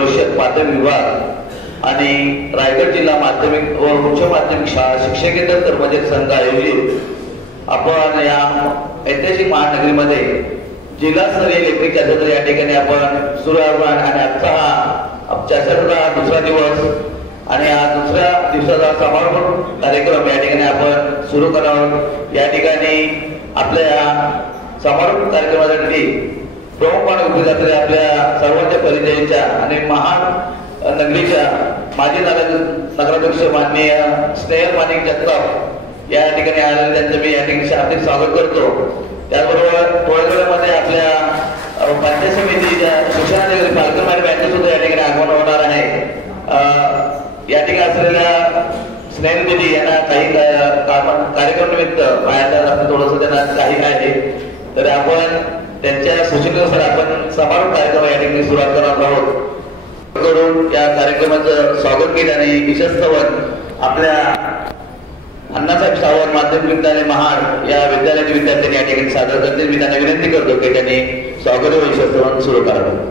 परिषद माध्यमिक विभाग आणि रायगड जिल्हा माध्यमिक व उच्च माध्यमिक शाळा शिक्षकेतर कर्मचारी संघ आयोजित आपण या ऐतिहासिक महानगरीमध्ये जिल्हास्तरीय लेखी चर्चासत्र या ठिकाणी आपण सुरू आहोत आणि आजचा हा चर्चासत्राचा दुसरा दिवस आणि हा दुसऱ्या दिवसाचा समारोप कार्यक्रम या ठिकाणी आपण सुरू करणार। या ठिकाणी आपल्या समारोप कार्यक्रमासाठी प्रमुख पाहुणे उपस्थित असलेल्या आपल्या सर्वांच्या परिचयाच्या आणि महान नगरीच्या माजी नगराध्यक्ष माननीय स्नेहल माणिक जगताप या ठिकाणी आलेले त्यांचं मी या ठिकाणी हार्दिक स्वागत करतो। त्याचबरोबर थोड्या वेळामध्ये आपल्या पंचायत समितीच्या शिक्षणाधिकारी पालकमारी बँकेत सुद्धा या ठिकाणी आगमन होणार आहे। या ठिकाणी असलेल्या स्नेहल दिदी यांना काही कार्यक्रम निमित्त बाहेर जाणं थोडंसं त्यांना काही आहे, तर आपण त्यांच्या सूचनेनुसार आपण समारोप कार्यक्रम या ठिकाणी सुरुवात करणार आहोत। करून या कार्यक्रमाचं स्वागत केलं आणि विशेषतः आपल्या अण्णासाहेब सावंत माध्यमिक विद्यालय महाड या विद्यालयातील विद्यार्थ्यांनी या ठिकाणी सादर करतील। मी त्यांना विनंती करतो की त्यांनी स्वागत व विशेषतः सुरू करावं।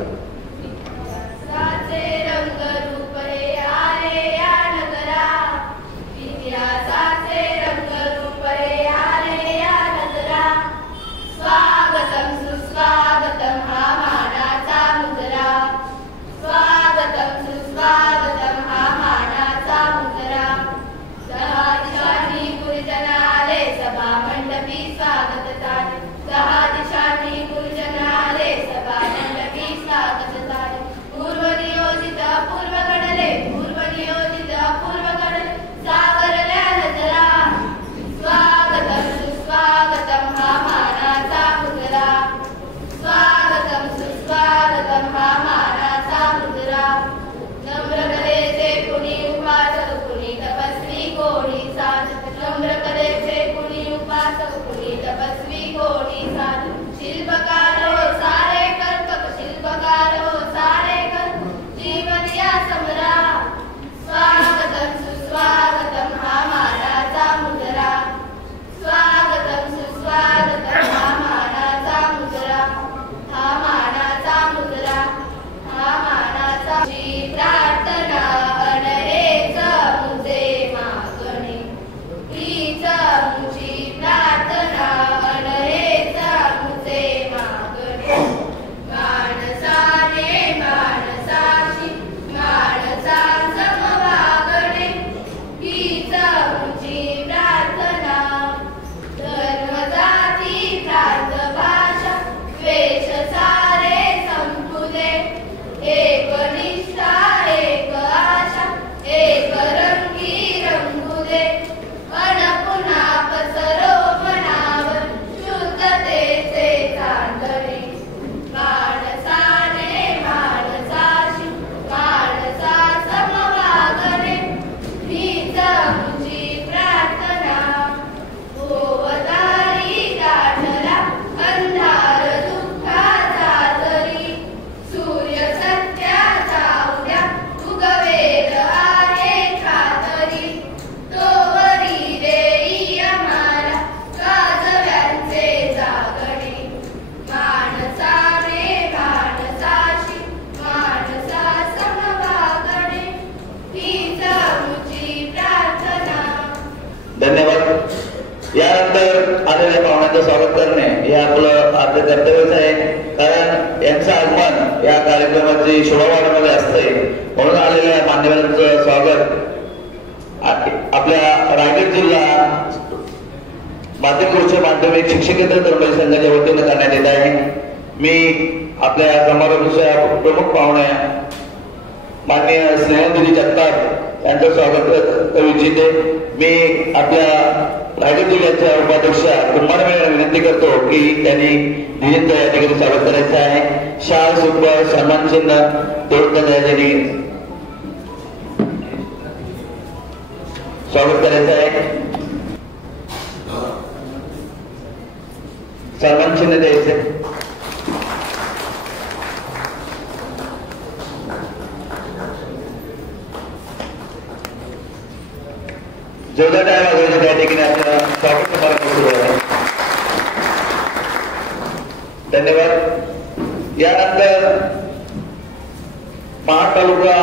स्वागत करणे हे आपलं आपले कर्तव्यच आहे, कारण यांचं आगमन या कार्यक्रमाची शोभा वाढवण्यामध्ये असते। म्हणून आलेल्या मान्यवरांचं स्वागत आपल्या रायगड जिल्हा माध्यमिक माध्यमिक शिक्षकेतर कर्मचारी संघाच्या वतीने करण्यात येत आहे। मी आपल्या समारोहाच्या प्रमुख पाहुणे माननीय स्नेहल जगताप यांचं स्वागत करू इच्छिते। मी आपल्या रायगड जिल्ह्याच्या उपाध्यक्ष कुमार यांना विनंती करतो की त्यांनी दिजेंचं या ठिकाणी स्वागत करायचं आहे। शाल सुपर सन्मान चिन्ह तोडकर यांनी स्वागत करायचं आहे। सन्मान चिन्ह द्यायचे। जोरदार टाळ्या वाजवायच्या त्या ठिकाणी आपल्याला स्वागत समारंभ सुरू आहे। धन्यवाद। यानंतर महाड तालुका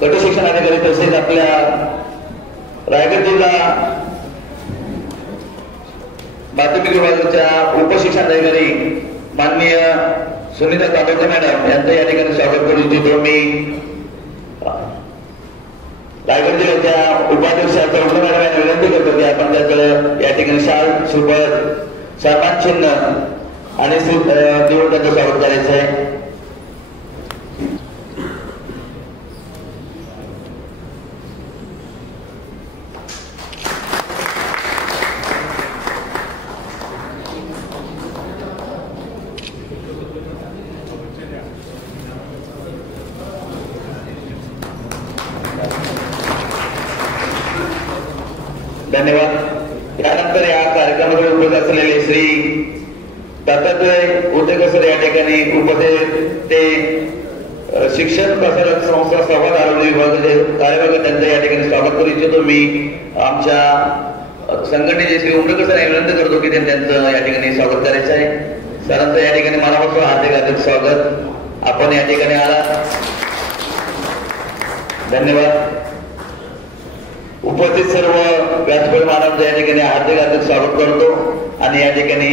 गट शिक्षण अधिकारी तसेच आपल्या रायगड जिल्हा माध्यमिक विभागाच्या उपशिक्षणाधिकारी माननीय सुनीता तांबेकर मॅडम यांचं या ठिकाणी स्वागत करू इच्छितो मी. रायगड जिल्ह्याच्या उपाध्यक्ष मॅडम यांना विनंती करतो की आपण त्याचं या ठिकाणी शाल सुपर सन्मान चिन्ह आणि देऊन त्याचं स्वागत करायचं आहे. धन्यवाद. यानंतर या कार्यक्रमामध्ये उपस्थित असलेले श्री दत्तात्रय उटेकर या ठिकाणी उपस्थित ते शिक्षण प्रसारक संस्था संवाद आरोग्य विभागाचे कार्यवाह त्यांचं या ठिकाणी स्वागत करू इच्छितो मी. आमच्या संघटनेचे श्री उमरेकर सर विनंती करतो की त्यांचं या ठिकाणी स्वागत करायचं आहे. सरांचं या ठिकाणी मनापासून हार्दिक स्वागत. आपण या ठिकाणी आला, धन्यवाद. उपस्थित सर्व व्यासपीठ मानवांचं या ठिकाणी हार्दिक स्वागत करतो आणि या ठिकाणी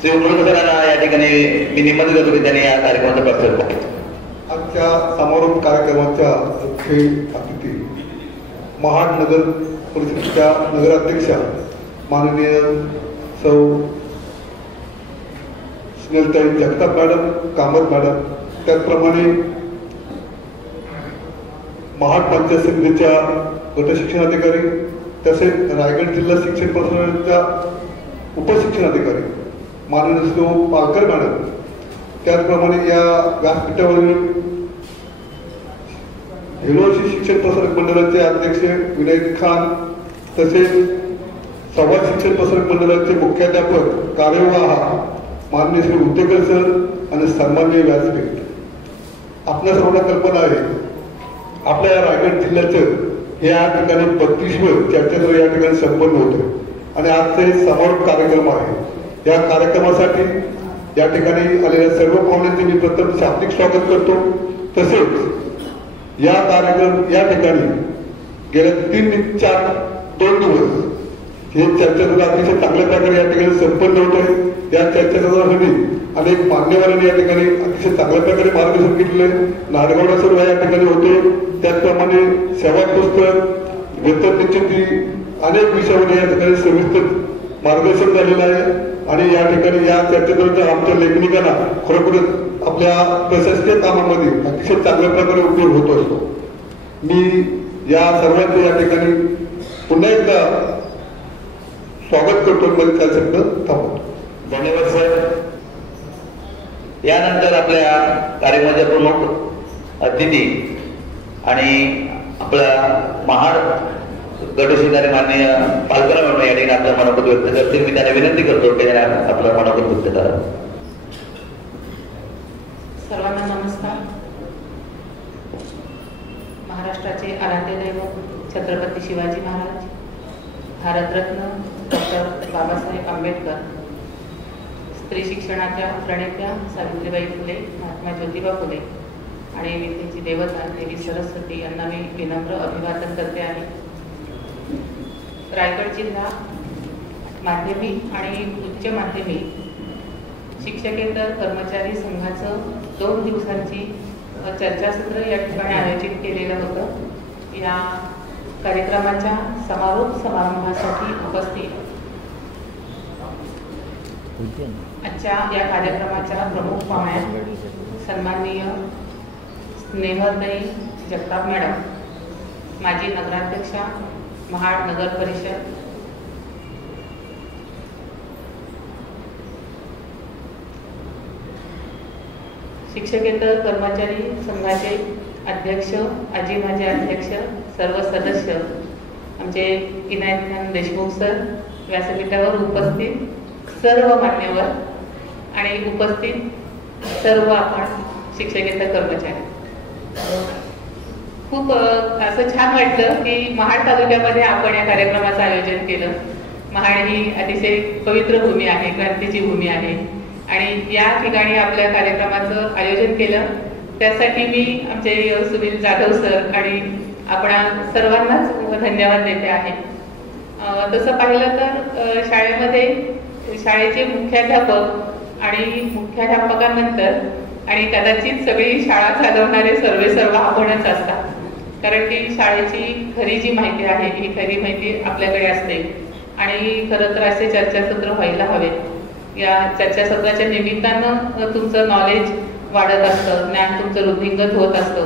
श्री उमरेकर सरांना या ठिकाणी मी निमंत्रित करतो की त्यांनी या कार्यक्रमाचा प्रसार केला. आजच्या समारोप कार्यक्रमाच्या मुख्य अतिथी महाड नगर परिषदेच्या नगराध्यक्षा माननीय सौ स्नेहलताई जगताप मॅडम, कामत मॅडम, त्याचप्रमाणे महाड पंचायत समितीच्या गट शिक्षणाधिकारी तसेच रायगड जिल्हा शिक्षण प्रशासनाच्या उपशिक्षणाधिकारी माननीय श्री पालकर मॅडम, त्याचप्रमाणे या व्यासपीठावरील हिरोशी शिक्षण प्रसारक मंडळाचे अध्यक्ष विनायक खान तसेच संवाद शिक्षण प्रसारक मंडळाचे मुख्याध्यापक कार्यवाह माननीय श्री उद्देकर सर आणि सन्माननीय व्यासपीठ. आपल्या सर्वांना कल्पना आहे आपल्या रायगड जिल्ह्याचं या ठिकाणी 32वे चर्चासत्र या ठिकाणी संपन्न होतं आणि आजचा हे समारोप कार्यक्रम आहे. या कार्यक्रमासाठी या ठिकाणी आलेल्या सर्व पाहुण्यांचे मी प्रथम शाब्दिक स्वागत करतो. तसेच या ठिकाणी गेल्या 2 दिवस हे चर्चासत्र अतिशय चांगल्या प्रकारे या ठिकाणी संपन्न होत आहे. या चर्चासत्रासाठी अनेक मान्यवरांनी या ठिकाणी अतिशय चांगल्या प्रकारे मार्गदर्शन केलेले. नाडगौडा सर या ठिकाणी होते, त्याचप्रमाणे सेवा पुस्तक, वेतन निश्चिती, अनेक विषयावर या ठिकाणी सविस्तर मार्गदर्शन झालेलं आहे आणि या ठिकाणी या चर्चेदरम्यान आमच्या लेखनिकांना खरोखरच आपल्या प्रशासकीय कामामध्ये अतिशय चांगल्या प्रकारे उपयोग होत असतो. मी या सर्वांचे या ठिकाणी पुन्हा एकदा स्वागत करतो. मला त्या शब्द थांबवतो. धन्यवाद सर. यानंतर आपल्या कार्यक्रमाचे प्रमुख अतिथी आणि आपला महाड गटशिकारी माननीय पालकर मॅडम या ठिकाणी आपल्या मनोगत व्यक्त करतील. मी त्यांना विनंती करतो की आपला मनोगत व्यक्त करा. सर्वांना नमस्कार. महाराष्ट्राचे आराध्य दैवत छत्रपती शिवाजी महाराज, भारतरत्न डॉक्टर बाबासाहेब आंबेडकर, स्त्री शिक्षणाच्या प्रणेत्या सावित्रीबाई फुले, महात्मा ज्योतिबा फुले आणि विद्येची देवता देवी सरस्वती यांना मी विनम्र अभिवादन करते आहे. रायगड जिल्हा माध्यमिक आणि उच्च माध्यमिक शिक्षकेतर कर्मचारी संघाचं 2 दिवसांची चर्चासत्र या ठिकाणी आयोजित केलेलं होतं. या कार्यक्रमाच्या समारोप समारंभासाठी उपस्थित आजच्या या कार्यक्रमाच्या प्रमुख पाहुण्या सन्माननीय स्नेहलताई जगताप मॅडम, माजी नगराध्यक्षा महाड नगर परिषद, शिक्षकेतर कर्मचारी संघाचे अध्यक्ष, आजी माजी अध्यक्ष, सर्व सदस्य, आमचे विनायक खान देशमुख सर, व्यासपीठावर उपस्थित सर्व मान्यवर आणि उपस्थित सर्व आपण शिक्षकेतर कर्मचारी, खूप असं छान वाटलं की महाड तालुक्यामध्ये आपण या कार्यक्रमाचं आयोजन केलं. महाड ही अतिशय पवित्र भूमी आहे, क्रांतीची भूमी आहे. आणि या ठिकाणी आपल्या कार्यक्रमाचं आयोजन केलं त्यासाठी मी आमचे सुनील जाधव सर आणि आपणा सर्वांनाच धन्यवाद देते आहे. तसं पाहिलं तर शाळेचे मुख्याध्यापक आणि मुख्याध्यापकांनंतर आणि कदाचित सगळी शाळा चालवणारे सर्व आपणच असतात. कारण की शाळेची खरी जी माहिती आहे ही खरी माहिती आपल्याकडे असते आणि खरं तर असे चर्चासत्र व्हायला हवेत. या चर्चासत्राच्या निमित्तानं तुमचं नॉलेज वाढत असतं, ज्ञान तुमचं वृद्धिंगत होत असतं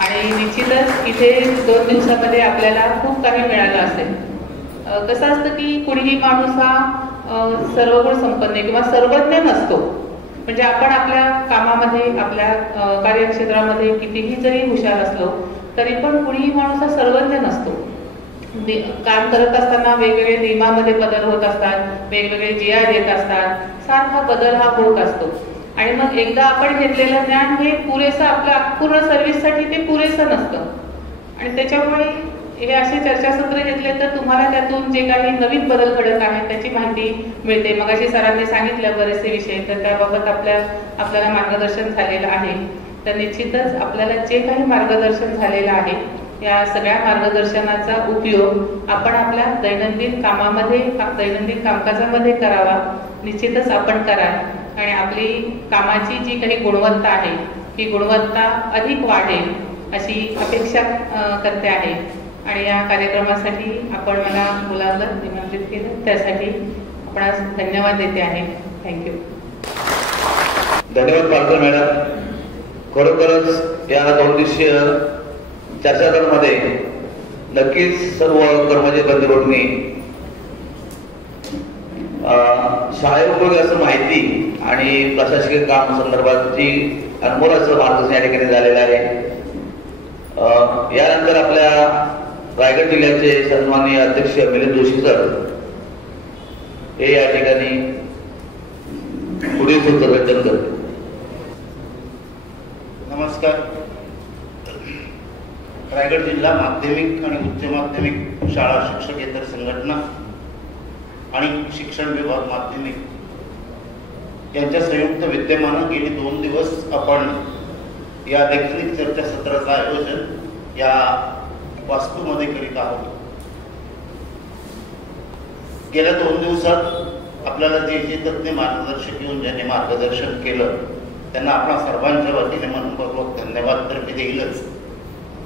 आणि निश्चितच इथे 2 दिवसामध्ये आपल्याला खूप काही मिळालं असेल. कसं असतं की कुणीही माणूस हा सर्वगुण संपन्न किंवा सर्वज्ञ नसतो. म्हणजे आपण आपल्या कामामध्ये आपल्या कार्यक्षेत्रामध्ये कितीही जरी हुशार असलो तरी पण कुणीही माणूस हा सर्वज्ञ नसतो. काम करत असताना वेगवेगळे नियमामध्ये बदल होत असतात, वेगवेगळे GR येत असतात, सारखा बदल हा होत असतो आणि मग एकदा आपण घेतलेलं ज्ञान हे पुरेसं आपल्या पूर्ण सर्व्हिससाठी ते पुरेसं नसतं आणि त्याच्यामुळे हे असे चर्चासत्र घेतले तर तुम्हाला त्यातून जे काही नवीन बदल घडत आहेत त्याची माहिती मिळते. मगाशी सरांनी सांगितलं बरेचसे विषय, तर त्याबाबत आपल्याला मार्गदर्शन झालेलं आहे. तर निश्चितच आपल्याला जे काही मार्गदर्शन झालेलं आहे या सगळ्या मार्गदर्शनाचा उपयोग आपण आपल्या दैनंदिन कामकाजामध्ये करावा. निश्चितच आपण कराल आणि आपली कामाची जी काही गुणवत्ता आहे ही गुणवत्ता अधिक वाढेल अशी अपेक्षा करते आहे. आणि या कार्यक्रमासाठी आपण मला बोलावलं, निमंत्रित केलं त्यासाठी आपणास धन्यवाद देते आहे. थँक्यू. धन्यवाद पालकर मॅडम. खरोखरच या 2 दिवसीय चर्चासत्रामध्ये नक्कीच सर्व कर्मचारी बंधूंनी शाळेउपयोगी असं माहिती आणि प्रशासकीय काम संदर्भातची अनमोल असं मार्गदर्शन या ठिकाणी झालेलं आहे. यानंतर आपल्या रायगड जिल्ह्याचे सन्माननीय अध्यक्ष मिलिंद जोशी सर हे या ठिकाणी पुढील सूत्ररचन करते. नमस्कार. रायगड जिल्हा माध्यमिक आणि उच्च माध्यमिक शाळा शिक्षकेतर संघटना आणि शिक्षण विभाग माध्यमिक यांच्या संयुक्त विद्यमानं गेली 2 दिवस आपण या लेखनिक चर्चासत्राचं आयोजन या वास्तूमध्ये करीत आहोत. गेल्या 2 दिवसात आपल्याला जे तज्ञ मार्गदर्शक येऊन ज्यांनी मार्गदर्शन केलं त्यांना आपल्या सर्वांच्या वतीने मनपूर्वक धन्यवाद तर मी देईलच,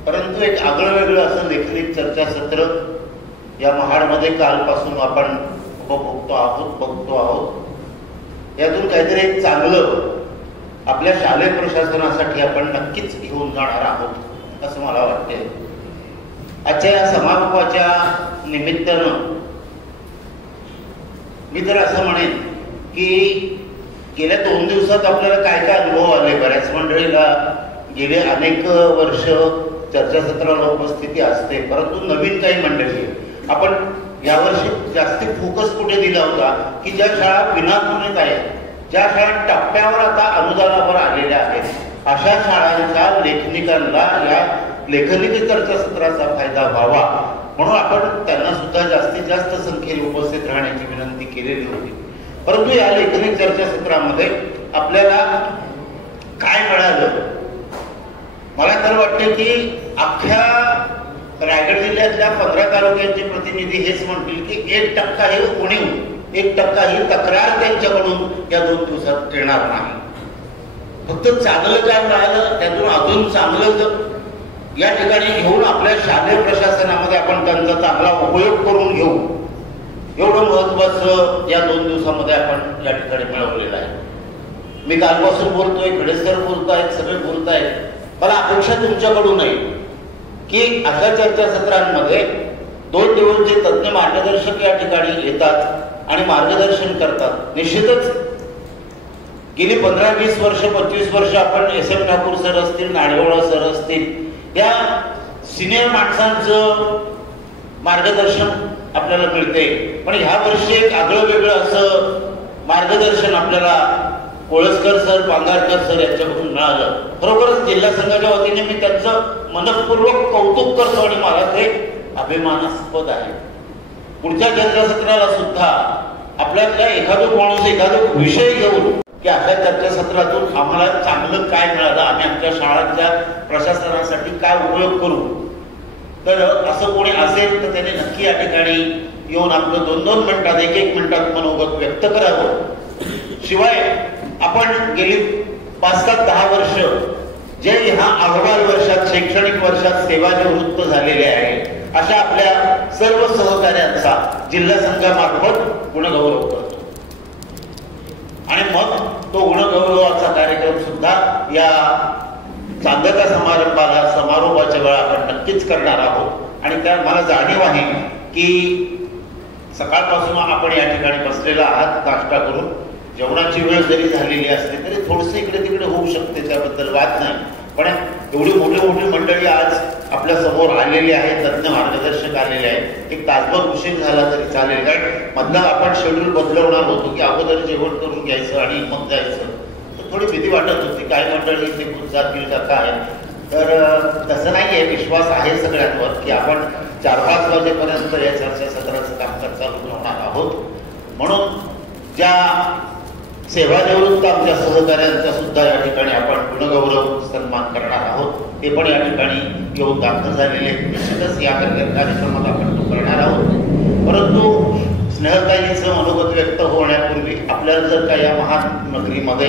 परंतु एक आगळं वेगळं असं लेखनिक चर्चासत्र या महाडमध्ये कालपासून आपण बघतो आहोत. यातून काहीतरी एक चांगलं आपल्या शालेय प्रशासनासाठी आपण नक्कीच घेऊन जाणार आहोत असं मला वाटते. आजच्या या समारोपाच्या निमित्तानं मी तर असं म्हणेन की गेल्या 2 दिवसात आपल्याला काय काय अनुभव आले. बऱ्याच मंडळीला गेले अनेक वर्ष चर्चासत्राला उपस्थिती असते, परंतु नवीन काही मंडळी आपण यावर्षी जास्ती फोकस कुठे दिला होता की ज्या शाळा विनातून आहेत, ज्या शाळा टप्प्यावर आता अनुदानावर आलेल्या आहेत, अशा शाळांच्या लेखनिकांना या लेखनिक चर्चासत्राचा फायदा व्हावा म्हणून आपण त्यांना सुद्धा जास्तीत जास्त संख्येने उपस्थित राहण्याची विनंती केलेली होती. परंतु या लेखनिक चर्चासत्रामध्ये आपल्याला काय मिळालं, मला तर वाटते की अख्ख्या रायगड जिल्ह्यातल्या 15 तालुक्यांचे प्रतिनिधी हेच म्हणतील की 1% हे उणीव, 1% ही तक्रार त्यांच्याकडून या 2 दिवसात येणार नाही. फक्त चांगलं काय मिळालं त्यातून अजून चांगलं या ठिकाणी घेऊन आपल्या शालेय प्रशासनामध्ये आपण त्यांचा चांगला उपयोग करून घेऊ, एवढं महत्वाचं या 2 दिवसामध्ये आपण या ठिकाणी मिळवलेलं आहे. मी कालपासून बोलतोय, खडेसर बोलतायत, सगळे बोलतायत. मला अपेक्षा तुमच्याकडून आहे की अशा चर्चासत्रांमध्ये 2 दिवस जे तज्ञ मार्गदर्शक या ठिकाणी येतात आणि मार्गदर्शन करतात. निश्चितच गेली 15-20 वर्ष 25 वर्ष आपण SM ठाकूर सर असतील, नाडेवळा सर असतील, या सिनियर माणसांचं मार्गदर्शन आपल्याला मिळते. पण ह्या वर्षी एक आगळं वेगळं असं मार्गदर्शन आपल्याला कोळसकर सर, पांगारकर सर यांच्याकडून मिळालं. खरोखरच जिल्हा संघाच्या वतीने मी त्यांचं मनपूर्वक कौतुक करतो आणि मला ते अभिमानास्पद आहे. पुढच्या चर्चासत्राला सुद्धा आपल्यातला एखादा माणूस एखादा विषय घेऊन की अशा चर्चासत्रातून आम्हाला चांगलं काय मिळालं, आम्ही आमच्या शाळांच्या प्रशासनासाठी काय उपयोग करू. तर असं कोणी असेल तर त्याने नक्की या ठिकाणी येऊन आपलं 2-2 मिनिटात 1-1 मिनिटात मनोगत व्यक्त करावं. शिवाय आपण गेली 5-7-10 वर्ष जे ह्या अहवाल वर्षात शैक्षणिक वर्षात सेवानिवृत्त झालेले आहे अशा आपल्या सर्व सहकार्यांचा जिल्हा संघामार्फत गुणगौरव करतो. आणि मग तो गुणगौरवाचा कार्यक्रम सुद्धा या चांदका समारोपाच्या वेळा आपण नक्कीच करणार आहोत. आणि त्या मला जाणीव आहे की सकाळपासून आपण या ठिकाणी बसलेला आहात नाश्ता करून. जेवणाची वेळ जरी झालेली असली तरी थोडंसं इकडे तिकडे होऊ शकते, त्याबद्दल वाद नाही. पण एवढी मोठी मंडळी आज आपल्या समोर आलेली आहे, तज्ञ मार्गदर्शक आलेले आहेत. एक तासभर उशीर झाला तरी चालेल, कारण मधला आपण शेड्यूल बदलवणार होतो की अगोदर जेवण करून घ्यायचं आणि मग जायचं. तर थोडी भीती वाटत होती काय मंडळी इथे खूप जातील का काय. तर तसं नाही आहे, विश्वास आहे सगळ्यांवर की आपण 4-5 वाजेपर्यंत या चर्चासत्राचं कामकाज चालू ठेवणार आहोत. म्हणून ज्या सेवानिवृत्त आमच्या सहकार्यांचा सुद्धा या ठिकाणी आपण गुणगौरव सन्मान करणार आहोत. ते पण या ठिकाणी येऊन दाखल झालेले निश्चितच या कार्यक्रमात आपण तो करणार आहोत. परंतु स्नेहताईचं मनोगत व्यक्त होण्यापूर्वी आपल्याला जर का या महान नगरीमध्ये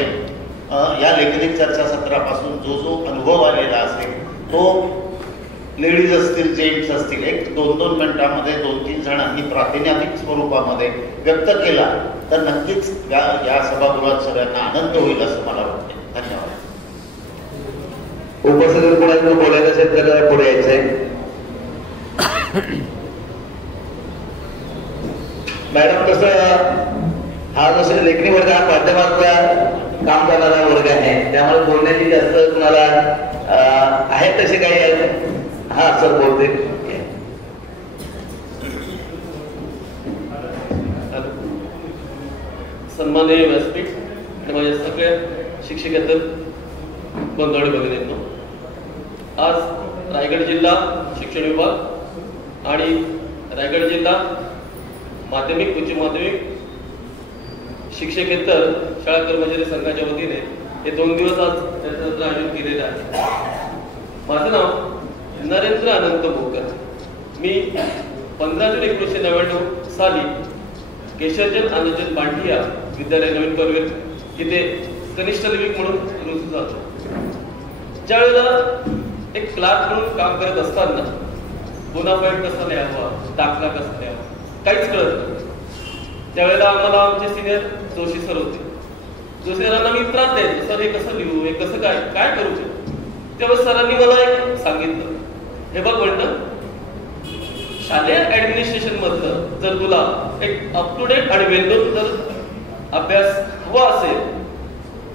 या लेखनिक चर्चासत्रापासून जो अनुभव आलेला असेल तो लेडीज असतील जेंट्स असतील 1-2 मिनिटांमध्ये 2-3 जणांनी प्रातिनिधिक स्वरूपामध्ये व्यक्त केला तर नक्कीच या सभागृहात सगळ्यांना आनंद होईल असं मला वाटते. धन्यवाद. उपस्थित कोणाला बोलायला असेल तर पुढे यायचंय. मॅडम, कसं हा जसं लेखणी वर्ग हा माध्यमातला काम करणारा वर्ग आहे, त्यामुळे बोलण्याची जास्त तुम्हाला आहेत तसे काही. हा सर बोलते. सन्माननीय व्यासपीठ आणि माझ्या सगळ्या शिक्षकेतर बंधू भगिनींनो, आज रायगड जिल्हा शिक्षण विभाग आणि रायगड जिल्हा माध्यमिक उच्च माध्यमिक शिक्षकेतर शाळा कर्मचारी संघाच्या वतीने हे 2 दिवस आज चर्चासत्र आयोजित केलेलं आहे. माझं नाव नरेंद्र अनंत भोकर. मी 15 जून 1999 साली केशरचंद आनंदचंद पांठिया विद्यालय नवीन पनवेल इथे कनिष्ठ लिपिक म्हणून रुजू झालो. ज्यावेळेला एक क्लार्क म्हणून काम करत असताना बोनाफाईड कसा लिहावा, दाखला कसा लिहावा काहीच कळत नाही. त्यावेळेला आम्हाला आमचे सिनियर जोशी सर होते. जोशी सरांना मी त्रास द्यायचो, सर हे कसं लिहू, हे कसं काय करू शकतो. तेव्हा सरांनी मला एक सांगितलं, हे बघ म्हणतं, शालेय ऍडमिनिस्ट्रेशन मधलं जर तुला एक अप टू डेट आणि वेल जर अभ्यास हवा असेल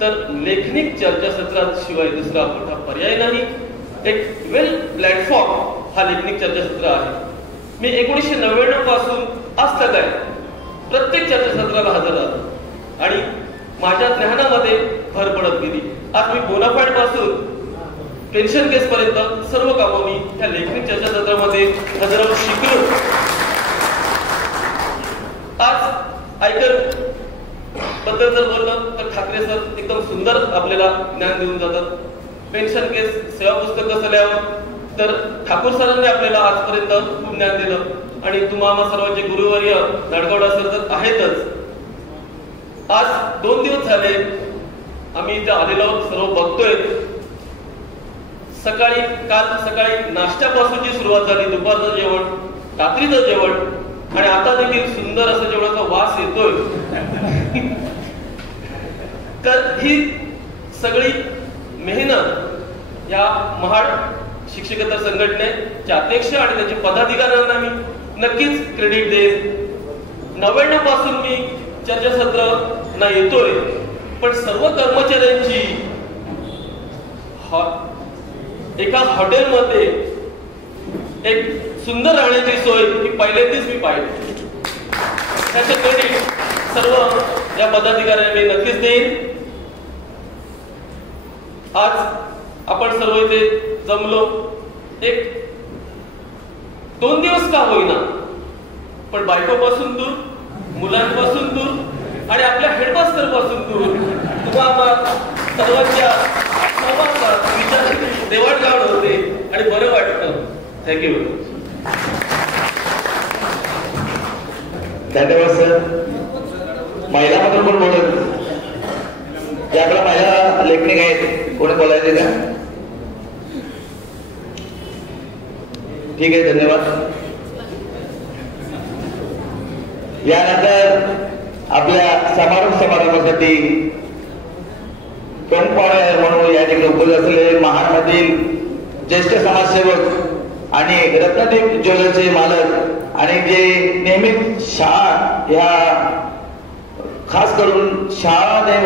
तर लेखनिक चर्चासत्रात शिवाय दुसरा मोठा पर्याय नाही. एक वेल प्लॅटफॉर्म हा लेखनिक चर्चासत्र आहे. मी 1999 पासून आज तक आहे प्रत्येक चर्चासत्राला हजर राहतो आणि माझ्या ज्ञानामध्ये भर पडत गेली. आज मी बोनाफाईड पासून पेन्शन केस पर्यंत सर्व कामं मी ह्या लेखनिक चर्चासत्रामध्ये हजर राहून शिकलो. आज आयकर बद्दल जर बोललं तर ठाकरे सर एकदम सुंदर आपल्याला ज्ञान देऊन जातात. पेन्शन केस सेवा पुस्तक कसं लिहावं तर ठाकूर सरांनी आपल्याला आजपर्यंत खूप ज्ञान दिलं. आणि तुम्हाला सर्वांचे गुरुवर्य नाडगौडा सर तर आहेतच. आज 2 दिवस झाले आम्ही इथे आलेलो सर्व बघतोय. काल सकाळी नाश्त्यापासूनची सुरुवात झाली, दुपारचं जेवण, रात्रीचं जेवण आणि आता देखील सुंदर असं जेवणाचा वास येतोय. तर ही सगळी मेहनत या महाड शिक्षकेतर संघटनेच्या अध्यक्ष आणि त्यांच्या पदाधिकाऱ्यांना मी नक्कीच क्रेडिट देईन. 99 पासून मी चर्चासत्रांना येतोय, पण सर्व कर्मचाऱ्यांची एका हॉटेलमध्ये एक सुंदर राहण्याची सोय ही पहिल्यांदाच मी पाहिली. त्याचं क्रेडिट सर्व या पदाधिकाऱ्यांना मी नक्कीच देईन. आज आपण सर्व इथे जमलो एक 2 दिवस का होईना, पण बायकोपासून दूर, मुलांपासून दूर आणि आपल्या हेडमास्टर पासून दूर सर्वांच्या विचार देवाणघेवाण होते आणि बरं वाटतं. थँक्यू. धन्यवाद सर. महिलामधून पण बोलत आपल्या महिला लेखनिक आहेत, कोणी बोलायचे का? ठीक आहे, धन्यवाद. यानंतर आपल्या समारंभासाठी प्रमुख पाहुणे म्हणून या ठिकाणी उपस्थित असलेले महाडमधील ज्येष्ठ समाजसेवक आणि रत्नदीप ज्वेलर्सचे मालक आणि जे नेहमीच शाळा ह्या खास करून शाळाने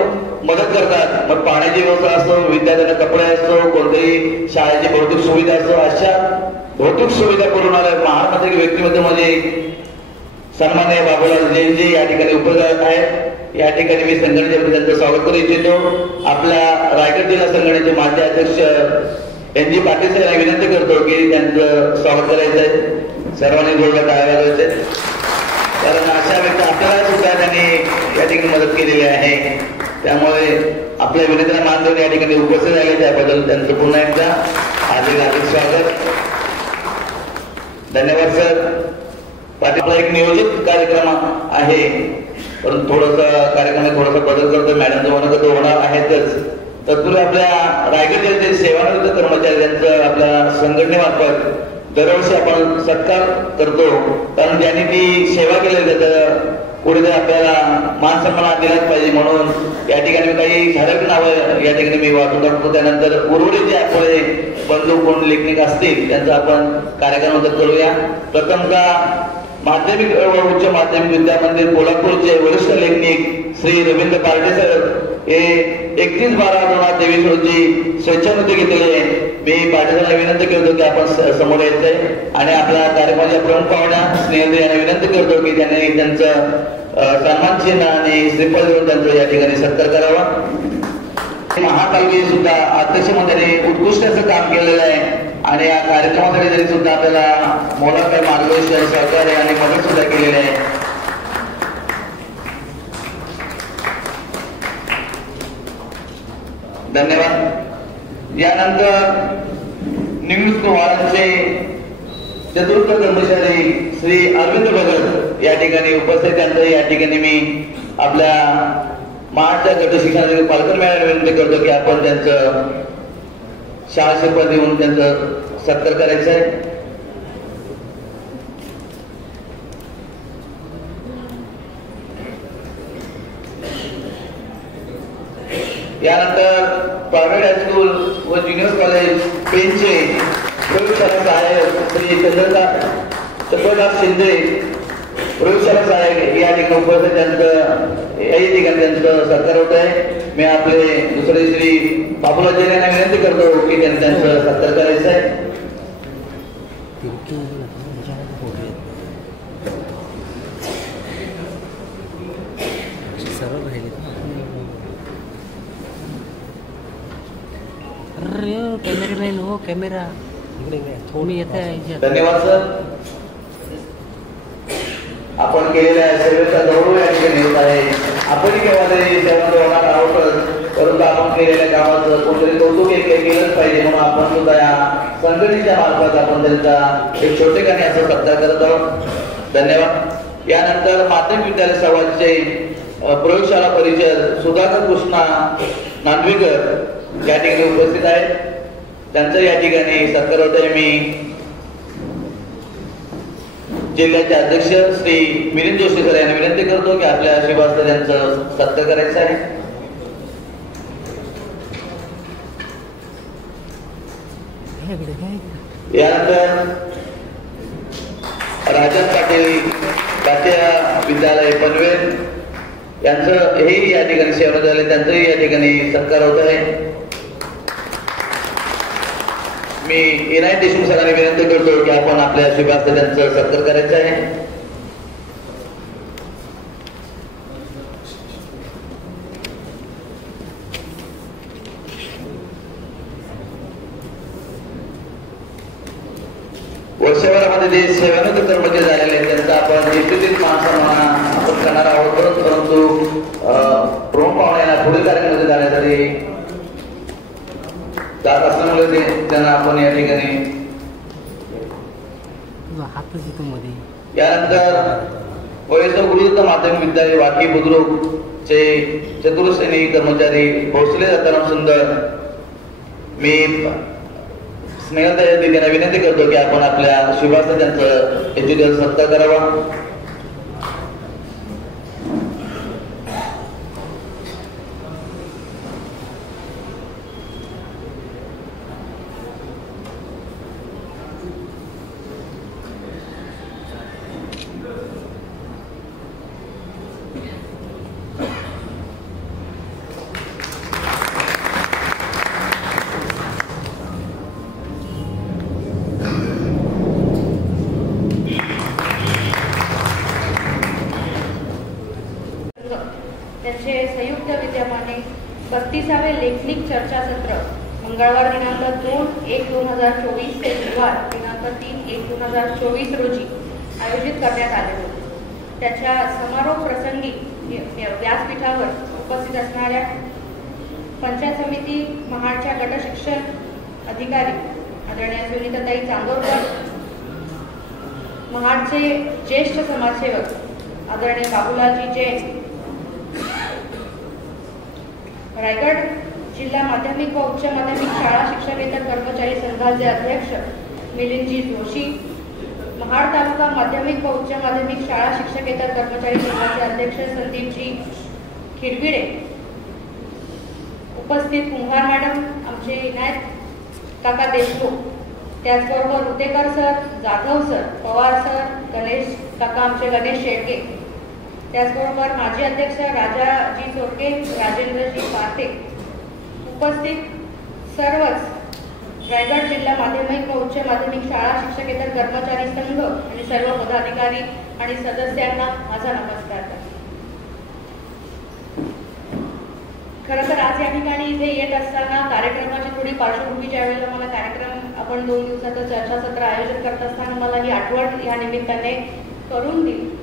मदत करतात, मग पाण्याची व्यवस्था असो, विद्यार्थ्यांना कपडे असो, कोणत्याही शाळेची भौतिक सुविधा असो, अशा भौतिक सुविधा करून आल्या महाराष्ट्रातील व्यक्तिमत्व म्हणजे सन्माननीय बाबूलाल जैनजी या ठिकाणी उपस्थित आहेत. या ठिकाणी मी संघटनेचे त्यांचं स्वागत करू इच्छितो. आपल्या रायगड जिल्हा संघटनेचे माजी अध्यक्ष NG पाटील साहेब यांना विनंती करतो की त्यांचं स्वागत करायचं आहे. सर्वांनी जोरदार टाळ्या वाजवायचे, कारण अशा व्यक्ती आपल्याला सुद्धा त्यांनी या ठिकाणी मदत केलेली आहे. त्यामुळे आपल्या विनंतीला मान देऊन या ठिकाणी उपस्थित झाले त्याबद्दल त्यांचं पुन्हा एकदा हार्दिक स्वागत. धन्यवाद सर. आपला एक नियोजित कार्यक्रम आहे, परंतु थोडंसं कार्यक्रमात थोडासा बदल करतो. मॅडमचं म्हणणं तो होणार आहेतच. तत्पूर्वी आपल्या रायगड जिल्ह्यातील सेवानिवृत्त कर्मचारी यांचं आपल्या संघटनेमार्फत दरवर्षी आपण सत्कार करतो, कारण ज्यांनी ती सेवा केली त्याचं पुढे आपल्याला मान सन्मान दिलाच पाहिजे. म्हणून या ठिकाणी काही ठराविक नावं या ठिकाणी मी वाचून टाकतो. त्यानंतर उर्वरित जे आपले बंधू कोण लेखनिक असतील त्यांचा आपण कार्यक्रम करूया. प्रथमतः माध्यमिक व उच्च माध्यमिक विद्या मंदिर कोल्हापूरचे वरिष्ठ लेखनिक श्री रवींद्र पार्टे सर हे 31/12/2023 रोजी स्वेच्छानिवृत्ती घेतलेले. मी पाटील विनंती करतो की आपण समोर यायचंय आणि आपल्या कार्यक्रमाच्या प्रमुख पाहुण्या स्नेहल यांना विनंती करतो की त्यांनी त्यांचं सन्मान चिन्ह आणि श्रीफळ देऊन त्यांचं या ठिकाणी सत्कार करावा. महाकालवी सुद्धा अध्यक्ष मंडळाने उत्कृष्ट असं काम केलेलं आहे आणि या कार्यक्रमासाठी त्यांनी सुद्धा आपल्याला मोलाचं मार्गदर्शन सहकार्य आणि मदत सुद्धा केलेली आहे. धन्यवाद. यानंतर निवृत्त वारांचे चतुर्थ कर्मचारी श्री अरविंद भगत या ठिकाणी उपस्थित त्यांचं या ठिकाणी मी आपल्या महाडच्या गट शिक्षणाचे पालकर मेळाव्याला विनंती करतो की आपण त्यांचं शाळा शिल्प देऊन त्यांचं सत्कार करायचं आहे. यानंतर प्रायव्हेट हायस्कूल व ज्युनियर कॉलेज पेनचे प्रयोगशाळा सहाय्यक श्री चंद्रकांत शिंदे प्रयोगशाळा सहाय्यक या ठिकाणी उपस्थित त्यांचं याही ठिकाणी त्यांचं सत्कार होत आहे. मी आपले दुसरे श्री बाबूलाल जैन यांना विनंती करतो की त्यांनी त्यांचं सत्कार करायचं आहे. कॅमेरामॅन हो, कॅमेरा थोडी येत आहे. धन्यवाद सर. आपण केलेल्या सेवेचा गौरव या ठिकाणी होत आहे. आपण केव्हा तरी सेवा होणार आहोतच, परंतु आपण केलेल्या कामाचं कोणतरी कौतुक केलंच पाहिजे. म्हणून आपण सुद्धा या संघटनेच्या मार्फत आपण त्यांचा एक छोटेखानी असं सत्कार करत आहोत. धन्यवाद. यानंतर माध्यमिक विद्यालय समाजाचे प्रयोगशाळा परिचय सुधाकर कृष्णा नांदवीकर या ठिकाणी उपस्थित आहेत. त्यांचं या ठिकाणी सत्कार होत आहे. मी जिल्ह्याचे अध्यक्ष श्री मिलिंद जोशी सर यांना विनंती करतो की आपल्या आशीर्वाद त्यांचं सत्कार करायचं आहे. यानंतर राजन पाटील जातीय विद्यालय पनवेल यांचं हेही या ठिकाणी सेवा झाले, त्यांचंही या ठिकाणी सत्कार होत आहे. मी इनायत देशमुख सरांनी विनंती करतो की आपण आपल्या आशीर्वाद त्यांचं सत्कार करायचं आहे. वर्षभरामध्ये जे सेवानिवृत्त कर्मचारी झालेले त्यांचा आपण निश्चित मान सन्मान आपण करणार आहोत, परंतु प्रमुख पाहुण्यांना पुढील कार्यक्रमामध्ये जाण्यासाठी जात असल्यामुळे त्यांना आपण या ठिकाणी यानंतर वयस्कर गुरुदत्त माध्यमिक विद्यालय वाकी बुद्रुक चे चतुर्श्रेणी कर्मचारी भोसले दत्ताराम सुंदर, मी स्नेहलताई दिदींना विनंती करतो की आपण आपल्या शुभास त्यांचं यशोदेव सत्कार करावा. त्यांचे संयुक्त विद्यमाने 32वे लेखनिक चर्चासत्र मंगळवार दिनांक 2/1/2024 ते बुधवार दिनांक 3/1/2024 रोजी आयोजित करण्यात आले होते. त्याच्या समारोप प्रसंगी व्यासपीठावर उपस्थित असणाऱ्या पंचायत समिती महाडच्या गट शिक्षण अधिकारी आदरणीय सुनीताताई चांदोरकर, महाडचे ज्येष्ठ समाजसेवक आदरणीय बाबूलालजी जैन, रायगड जिल्हा माध्यमिक व उच्च माध्यमिक शाळा शिक्षकेतर कर्मचारी संघाचे अध्यक्ष मिलिंदजी जोशी, महाड तालुका माध्यमिक व उच्च माध्यमिक शाळा शिक्षकेतर कर्मचारी संघाचे अध्यक्ष संदीपजी खिडबिडे, उपस्थित कुंभार मॅडम, आमचे इनायत काका देशमुख, त्याचबरोबर Rutekar sir, Jadhav sir, Pawar sir, Ganesh काका आमचे गणेश शेळके, त्याचबरोबर माजी अध्यक्ष राजाजी चोरके, राजेंद्रजी पाटे, उपस्थित सर्वच रायगड जिल्हा माध्यमिक व उच्च माध्यमिक शाळा शिक्षकेतर कर्मचारी संघ आणि सर्व पदाधिकारी आणि सदस्यांना माझा नमस्कार. खरं तर आज या ठिकाणी इथे येत असताना कार्यक्रमाची थोडी पार्श्वभूमी, ज्यावेळेला मला कार्यक्रम आपण 2 दिवसाचं चर्चासत्र आयोजित करत असताना मला ही आठवण या निमित्ताने करून दिली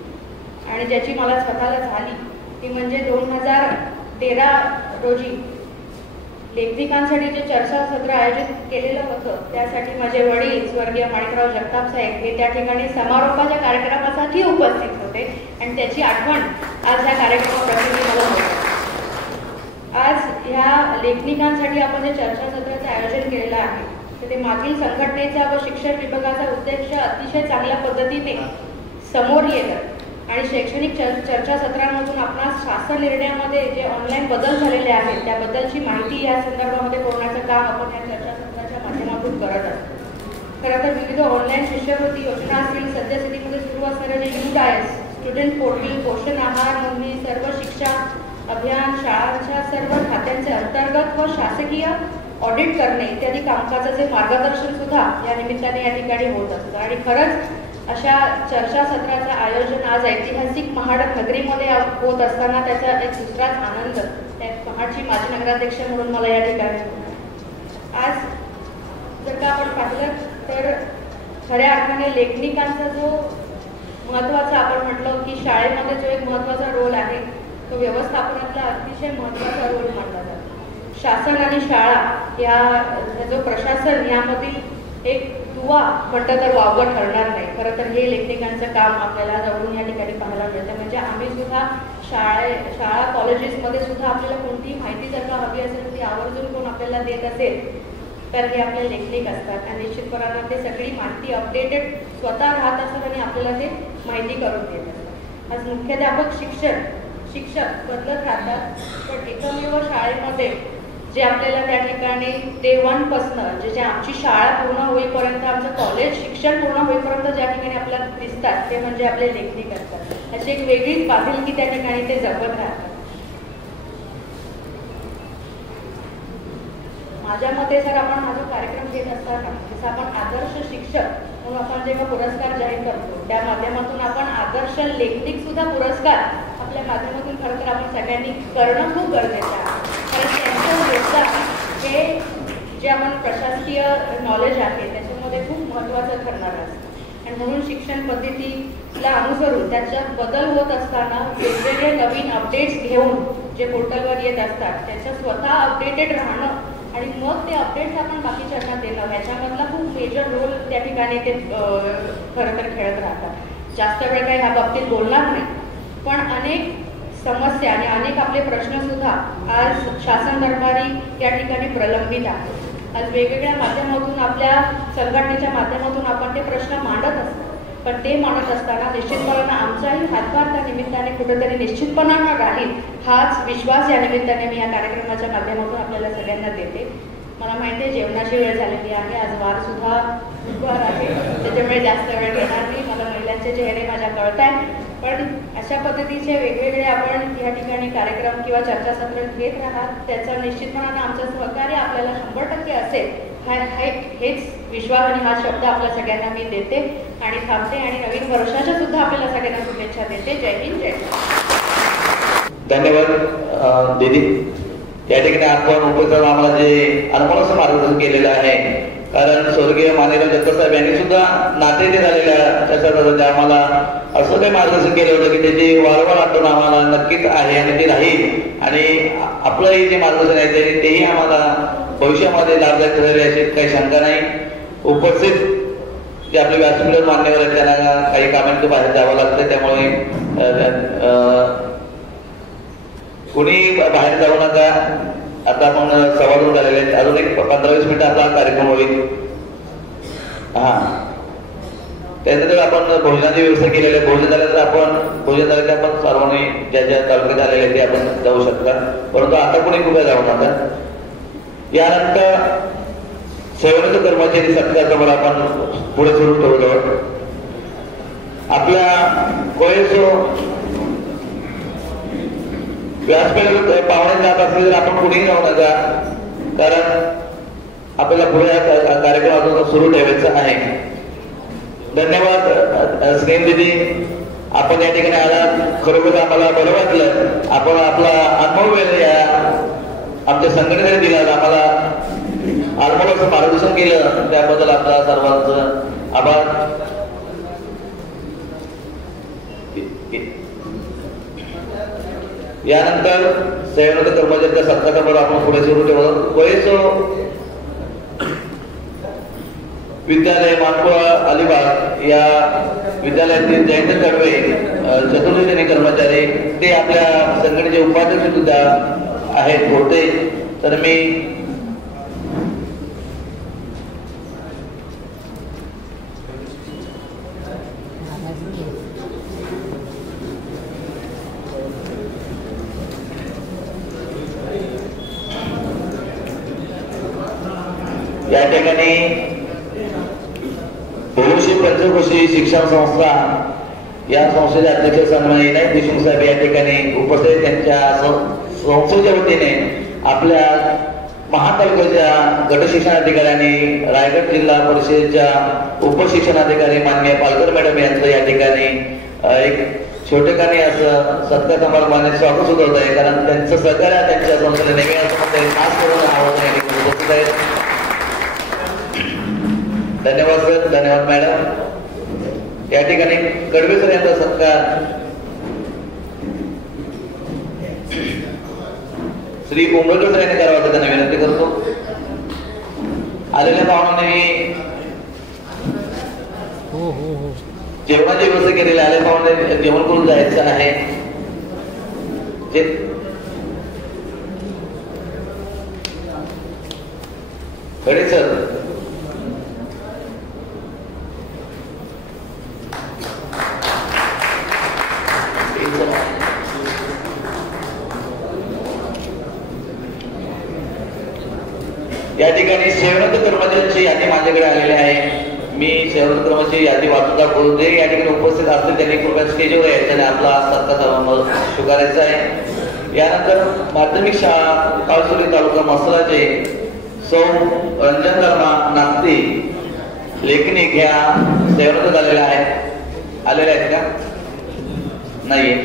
आणि ज्याची मला स्वतःला झाली ती म्हणजे 2013 रोजी लेखनिकांसाठी जे चर्चासत्र आयोजित केलेलं होतं त्यासाठी माझे वडील स्वर्गीय माणिकराव जगताप साहेब हे त्या ठिकाणी समारोपाच्या कार्यक्रमासाठी उपस्थित होते आणि त्याची आठवण आज ह्या कार्यक्रमाप्रसंगी मला होते. आज ह्या लेखनिकांसाठी आपण जे चर्चासत्राचं आयोजन केलेलं आहे तर ते मागील संघटनेचा व शिक्षण विभागाचा उद्देश अतिशय चांगल्या पद्धतीने समोर येतं आणि शैक्षणिक चर्चासत्रांमधून आपणास शासन निर्णयामध्ये जे ऑनलाईन बदल झालेले आहेत त्याबद्दलची माहिती या संदर्भामध्ये पुरवण्याचं काम आपण या चर्चासत्राच्या माध्यमातून करत असतो. खरं तर विविध ऑनलाईन शिष्यवृत्ती योजना असतील, सद्यस्थितीमध्ये सुरू असणारे जे UDIS, स्टुडंट पोर्टल, पोषण आहार नोंदणी, सर्व शिक्षा अभियान, शाळांच्या सर्व खात्यांचे अंतर्गत व शासकीय ऑडिट करणे इत्यादी कामकाजाचे मार्गदर्शन सुद्धा या निमित्ताने या ठिकाणी होत असतं आणि खरंच अशा चर्चासत्राचं आयोजन आज ऐतिहासिक महाड नगरीमध्ये होत असताना त्याचा एक दुसराच आनंद त्यात महाडची माजी नगराध्यक्ष म्हणून मला या ठिकाणी आज जर का आपण पाहिलं तर खऱ्या अर्थाने लेखनिकांचा जो महत्त्वाचा आपण म्हटलं की शाळेमध्ये जो एक महत्त्वाचा रोल आहे तो व्यवस्थापनातला अतिशय महत्त्वाचा रोल मानला जातो. शासन आणि शाळा या जो प्रशासन यामधील एक दुवा म्हटलं तर वावगं ठरणार नाही. खरं तर हे लेखनिकांचं काम आपल्याला जवळून या ठिकाणी पाहायला मिळतं. म्हणजे आम्ही सुद्धा शाळा कॉलेजेसमध्ये सुद्धा आपल्याला कोणतीही माहिती जर का हवी असेल ती आवर्जून कोण आपल्याला देत असेल तर हे आपले लेखनिक असतात आणि निश्चितपणाने ते सगळी माहिती अपडेटेड स्वतः राहत असतात आणि आपल्याला ते माहिती करून देत असतात. आज मुख्याध्यापक शिक्षक बदलत राहतात पण एकमेव शाळेमध्ये जे आपल्याला त्या ठिकाणी डे 1 पासून जे आमची शाळा पूर्ण होईपर्यंत आमचं कॉलेज शिक्षण पूर्ण होईपर्यंत ज्या ठिकाणी आपल्याला दिसतात ते म्हणजे आपले लेखनिक असतात. अशी एक वेगळीच बांधिलकी त्या ठिकाणी ते जपत राहतात. माझ्या मते सर आपण हा जो कार्यक्रम घेत असताना जसं आपण आदर्श शिक्षक म्हणून आपण जेव्हा पुरस्कार जाहीर करतो त्या माध्यमातून आपण आदर्श लेखनिक सुद्धा पुरस्कार आपल्या माध्यमातून खरं तर आपण सगळ्यांनी करणं खूप गरजेचं आहे. कारण त्यांचं योगदान हे जे आपण प्रशासकीय नॉलेज आहे त्याच्यामध्ये खूप महत्त्वाचं ठरणार असतं आणि म्हणून शिक्षण पद्धतीला अनुसरून त्याच्यात बदल होत असताना वेगवेगळे नवीन अपडेट्स घेऊन जे पोर्टलवर येत असतात त्याच्या स्वतः अपडेटेड राहणं आणि मग ते अपडेट्स आपण बाकीच्यांना देणं ह्याच्यामधला खूप मेजर रोल त्या ठिकाणी ते खरं तर खेळत राहतात. जास्त वेळ काही ह्या बाबतीत बोलणार नाही, पण अनेक समस्या आणि अनेक आपले प्रश्न सुद्धा आज शासन दरबारी या ठिकाणी प्रलंबित आहेत. आज वेगवेगळ्या माध्यमातून आपल्या संघटनेच्या माध्यमातून आपण ते प्रश्न मांडत असतो, पण ते मांडत असताना निश्चितपणानं आमचाही हातभार त्या निमित्ताने कुठेतरी निश्चितपणानं राहील हाच विश्वास या निमित्ताने मी या कार्यक्रमाच्या माध्यमातून आपल्याला सगळ्यांना देते. मला माहिती आहे जेवणाची वेळ झालेली आहे, आज वार सुद्धा बुधवार आहे, त्याच्यामुळे जास्त वेळ घेणार नाही. मला महिलांचे चेहरे माझ्या कळत आहेत, पण अशा पद्धतीचे वेगवेगळे आपण या ठिकाणी कार्यक्रम किंवा चर्चासत्र घेत राहात त्याचं निश्चितपणानं आमचं सहकार्य आपल्याला 100% असेल हेच विश्वास आणि हा शब्द आपल्या सगळ्यांना मी देते आणि थांबते आणि नवीन वर्षाच्या सुद्धा आपल्याला सगळ्यांना शुभेच्छा देते. जय हिंद, जय हिंद. धन्यवाद दीदी. या ठिकाणी आपण उपस्थित आम्हाला जे अनुभवाचं मार्गदर्शन केलेलं आहे, कारण स्वर्गीय माननीय जगताप साहेब यांनी सुद्धा नातेवाईक झालेल्या त्याच्यात आम्हाला असं काही मार्गदर्शन केलं होतं की त्याची वारंवार आठवण आम्हाला नक्कीच आहे आणि ती राहील आणि आपलंही जे मार्गदर्शन आहे तेही आम्हाला भविष्यामध्ये लाभदायक ठरेल याची काही शंका नाही. उपस्थित जे आपले व्यासपीठ मान्यवर आहेत त्यांना काही कामांचं बाहेर जावं लागतं, त्यामुळे कुणी बाहेर जाऊ नका. आता आपण सवारून झालेले आहेत, अजून एक 15-20 मिनिटं आपला कार्यक्रम होईल. त्यानंतर आपण भोजनाची व्यवस्था केलेली आहे. भोजन झाल्यानंतर आपण सर्वांनी ज्या ज्या तालुक्यात आलेले ते आपण जाऊ शकता, परंतु आता कोणी कुठे जाऊ नका. यानंतर सेवनाचे कर्मचारी सत्कारावर आपण पुढे सुरू ठेवतो. आपल्या कोयसो व्यासपीठावर पाहुणे जात असले तर आपण कुठेही जाऊ नका, कारण आपल्याला पुढे कार्यक्रम सुरू ठेवायचा आहे. धन्यवाद स्नेह दीदी, आपण या ठिकाणी आलात, खरोखर आम्हाला बरं वाटलं. आपण आपला अनुभव या आमच्या संघटनेने दिला, आम्हाला अनुभवाचं मार्गदर्शन केलं, त्याबद्दल आपला सर्वांचं आभार. यानंतर सेवनाचे कर्मचाऱ्यांच्या सत्कारावर आपण पुढे सुरू ठेवतो. कोयसो विद्यालय मानकुळा अलिबाग या विद्यालयातील जयंत कडवे चतुर्थ कर्मचारी ते आपल्या संघटनेचे उपाध्यक्ष सुद्धा आहेत होते. तर मी या ठिकाणी बहुशी पंचकोशी शिक्षण संस्था या संस्थेचे अध्यक्ष सन्माननीय विनायक देशमुख साहेब या ठिकाणी उपस्थित, त्यांच्या संस्थेच्या वतीने आपल्या महातालुक्याच्या गट शिक्षणाधिकाऱ्यांनी रायगड जिल्हा परिषदेच्या उपशिक्षणाधिकारी माननीय पालकर मॅडम यांचं या ठिकाणी एक छोटेखानी असं सत्कार समारंभाने स्वागत सुद्धा होत आहे, कारण त्यांचं सहकार्य त्यांच्या संस्थेला नेहमी असं खास करून आवडत उपस्थित आहेत. धन्यवाद सर, धन्यवाद मॅडम. या ठिकाणी कडवे सर यांचा सत्कार श्री उमरकर सर यांनी करावा त्यांना विनंती करतो. आलेल्या पाहुण्यांनी जेवणाची व्यवस्था केलेली, आलेल्या पाहुण्यांनी जेवण करून जायचं आहे. गणेश सर या ठिकाणी सेवनाचे कर्मचाऱ्यांची यादी माझ्याकडे आलेली आहे. मी सेवनाचे कर्मचारी यादी वाचून दाखवतो. जे या ठिकाणी उपस्थित असतील त्यांनी कृपया स्टेजवर यायचं आणि आपला सत्कार स्वीकारायचा आहे. यानंतर माध्यमिक शाळा काळसुरी तालुका मसलाचे सौ रंजन धर्मा नागती लेखनिक ह्या सेवनात आलेल्या आहेत का? नाहीये.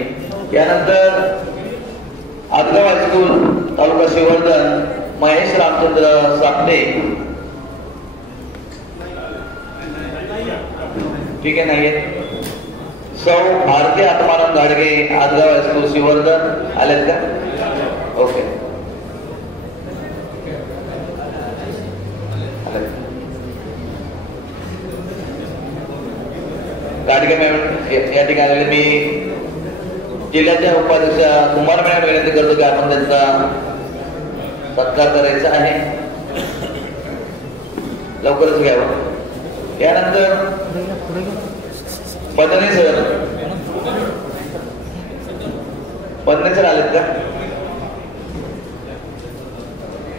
यानंतर आदगाव हायस्कूल तालुका श्रीवर्धन महेश रामचंद्र सापटे, ठीक आहे, नाहीये. सौ भारती आत्माराम घाडगे आदगाव हायस्कूल श्रीवर्धन आलेत का? ओके. कार्यक्रम या ठिकाणी मी जिल्ह्याच्या उपाध्यक्ष कुमार मॅडम विनंती करतो की आपण त्यांचा सत्कार करायचा आहे, लवकरच घ्यावं. यानंतर पदने सर आलेत का?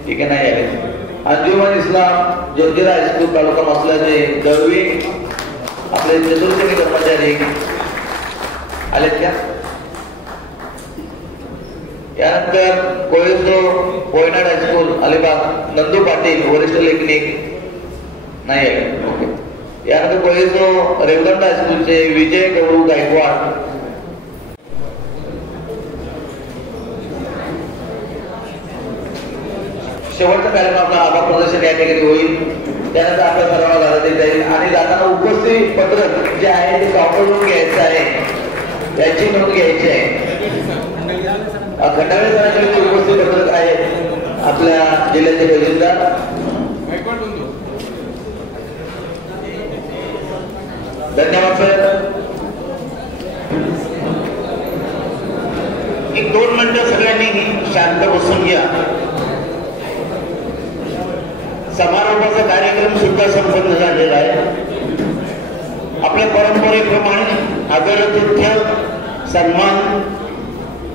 ठीक आहे, नाही आले. अंजुमन इस्लाम जोजिरा हायस्कूल तालुका मसल्याचे दळवी आपले चतुर्श्रेणी कर्मचारी आलेत का? यानंतर कोयसो कोयनाड हायस्कूल अलिबाग नंदू पाटील वरिष्ठ लेखनिक नाही आले. ओके. यानंतर कोयसो रेवदंड हायस्कूलचे विजय गौरव गायकवाड. शेवटचा कार्यक्रम आपला आभार प्रदर्शन या ठिकाणी होईल. त्यानंतर आपल्या सर्वांना जाता जाईल आणि जाताना उपस्थित पत्रक जे आहे ते काउंटरवरून घ्यायचं आहे, त्याची नोंद घ्यायची आहे. खंडाळे सरांचे उपस्थित पत्रक आहे आपल्या जिल्ह्याचे तहसीलदार. धन्यवाद सर. एक 2 मिनिटं सगळ्यांनी शांत बसून घ्या. समारोपाचा कार्यक्रम सुद्धा संपन्न झालेला आहे. आपल्या परंपरेप्रमाणे आदरातिथ्य सन्मान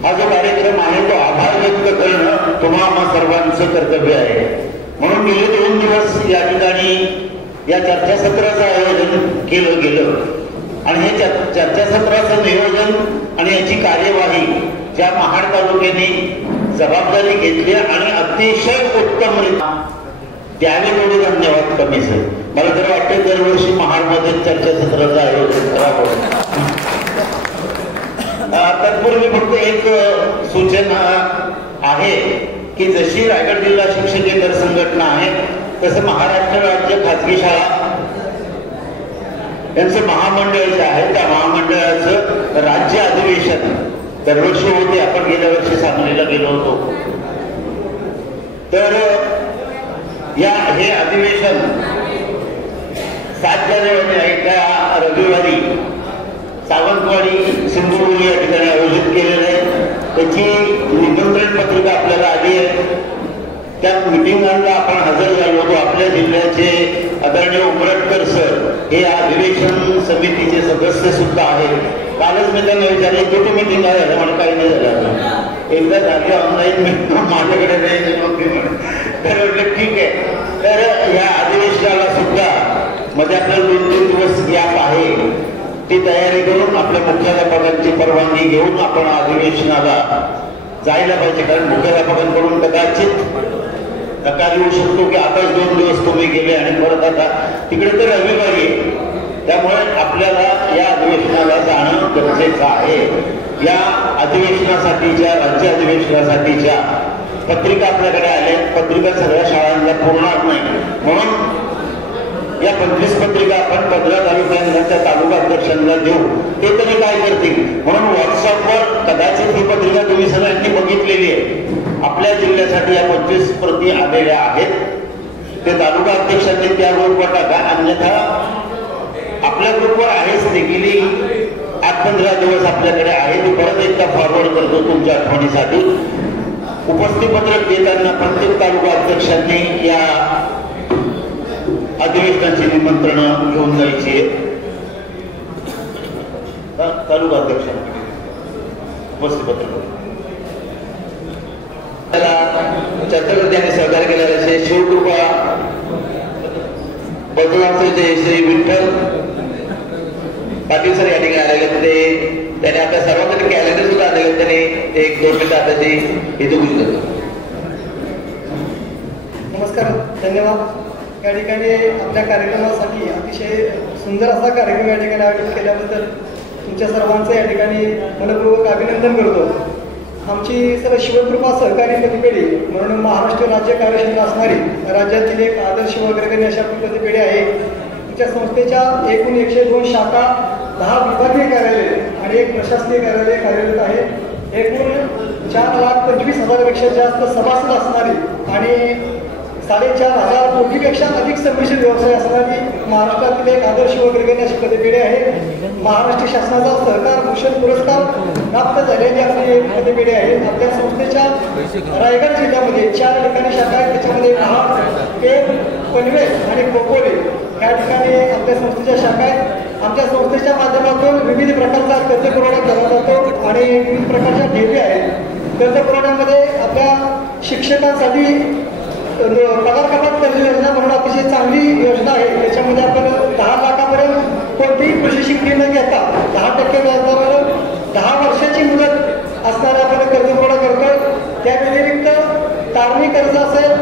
हा जो कार्यक्रम आहे तो आभार व्यक्त करणं तुम्हा सर्वांचं कर्तव्य आहे. म्हणून गेले 2 दिवस या ठिकाणी या चर्चासत्राचं आयोजन केलं गेलं आणि हे चर्चासत्राचं नियोजन आणि याची कार्यवाही ज्या महाड तालुक्याने जबाबदारी घेतली आणि अतिशय उत्तमरित्या त्याने थोडे धन्यवाद कमी सर. मला तर वाटतं दरवर्षी महाडमध्ये चर्चासत्राचं आयोजन करावं. तत्पूर्वी फक्त एक सूचना आहे की जशी रायगड जिल्हा शिक्षकेतर संघटना आहे तसं महाराष्ट्र राज्य खाजगी शाळा यांचं महामंडळ जे आहे त्या महामंडळाचं राज्य अधिवेशन दरवर्षी होते. आपण गेल्या वर्षी सांगलीला गेलो होतो. तर हे अधिवेशन 7 जानेवारी त्या रविवारी सावंतवाडी सिंधुदुर्ग या ठिकाणी आयोजित केलेलं आहे. त्याची निमंत्रण पत्रिका आपल्याला आली आहे. त्या मिटिंगला आपण हजर झालो होतो. आपल्या जिल्ह्याचे आदरणीय उमरटकर सर हे अधिवेशन समितीचे सदस्य सुद्धा आहेत. कालच मी त्यांना विचारले किती मिटिंग आहे, मला काही नाही झालं. एकदा झाली ऑनलाईन माझ्याकडे नाही म्हणून तर म्हटलं ठीक आहे. तर या अधिवेशनाला सुद्धा मध्ये आपल्याला 2-3 दिवस गॅप आहे. ती तयारी करून आपल्या मुख्याध्यापकांची परवानगी घेऊन आपण अधिवेशनाला जायला पाहिजे. कारण मुख्याध्यापकांकडून कदाचित नकार येऊ शकतो की आताच 2 दिवस तुम्ही गेले आणि परत आता तिकडे तर रविवारी आहे. त्यामुळे आपल्याला या अधिवेशनाला जाणं गरजेचं आहे. या अधिवेशनासाठीच्या राज्य अधिवेशनासाठीच्या पत्रिका आपल्याकडे आल्या. पत्रिका सगळ्या शाळांना पुरणार नाही म्हणून या 25 पत्रिका आपण 15 तालुक्यांच्या तालुका अध्यक्षांना देऊ. ते तरी काय करतील म्हणून व्हॉट्सअपवर कदाचित ही पत्रिका तुम्ही सगळ्यांनी बघितलेली आहे. आपल्या जिल्ह्यासाठी या 25 प्रती आलेल्या आहेत. ते तालुका अध्यक्षांनी त्या ग्रुपवर टाका. अन्यथा आपल्या ग्रुपवर आहेच ते गेली 8-15 दिवस आपल्याकडे आहे. मी परत एकदा फॉरवर्ड करतो तुमच्या आठवणीसाठी. उपस्थित पत्रक देताना प्रत्येक तालुका अध्यक्षांनी या अधिवेशनाची निमंत्रण घेऊन जायची. तालुका अध्यक्षांकडे उपस्थित पत्रक चर्चाकर्ते यांनी सहकार्य केलेले शिवकृपा बदलांचे श्री विठ्ठल पाटील सर या ठिकाणी आलेले होते. त्याने आपल्या सर्वांसाठी कॅलेंडर सुद्धा आलेले. त्याने 1-2 मिनिटं आताची इथे गुजर करतो. नमस्कार, धन्यवाद. या ठिकाणी आपल्या कार्यक्रमासाठी अतिशय सुंदर असा कार्यक्रम या ठिकाणी आयोजित केल्याबद्दल तुमच्या सर्वांचं या ठिकाणी मनपूर्वक अभिनंदन करतो. आमची सर शिवकृपा सहकारी पतपेढी म्हणून महाराष्ट्र राज्य कार्यक्षेत्र असणारी राज्यातील एक आदर्श वर्गणी अशा पतपेढी आहे. तुमच्या संस्थेच्या एकूण 102 शाखा, 10 विभागीय कार्यालय आणि 1 प्रशासकीय कार्यालय कार्यरत आहे. एकूण 4,25,000पेक्षा जास्त सभासद असणारी आणि 4,500 कोटीपेक्षा अधिक संमिश्र व्यवसाय असणारी महाराष्ट्रातील एक आदर्श व अग्रगण्य अशी पदपेढी आहे. महाराष्ट्र शासनाचा सहकार भूषण पुरस्कार प्राप्त झालेली आपली पदपेढी आहे. आपल्या संस्थेच्या रायगड जिल्ह्यामध्ये 4 ठिकाणी शाखा आहेत. त्याच्यामध्ये महाड, पेण, पनवेल आणि खोपोली या ठिकाणी आपल्या संस्थेच्या शाखा आहेत. आमच्या संस्थेच्या माध्यमातून विविध प्रकारचा कर्ज पुरवठा केला जातो आणि विविध प्रकारच्या ठेवी आहेत. कर्ज पुरवठ्यामध्ये आपल्या शिक्षकांसाठी पगार कपात कर्ज योजना म्हणून अतिशय चांगली योजना आहे. त्याच्यामध्ये आपण 10 लाखापर्यंत कोणतीही प्रोसेसिंग फी न घेता 10% व्याजावर 10 वर्षाची मुदत असणारे आपण कर्ज पुरवठा करतो. त्या व्यतिरिक्त तारणी कर्ज असेल,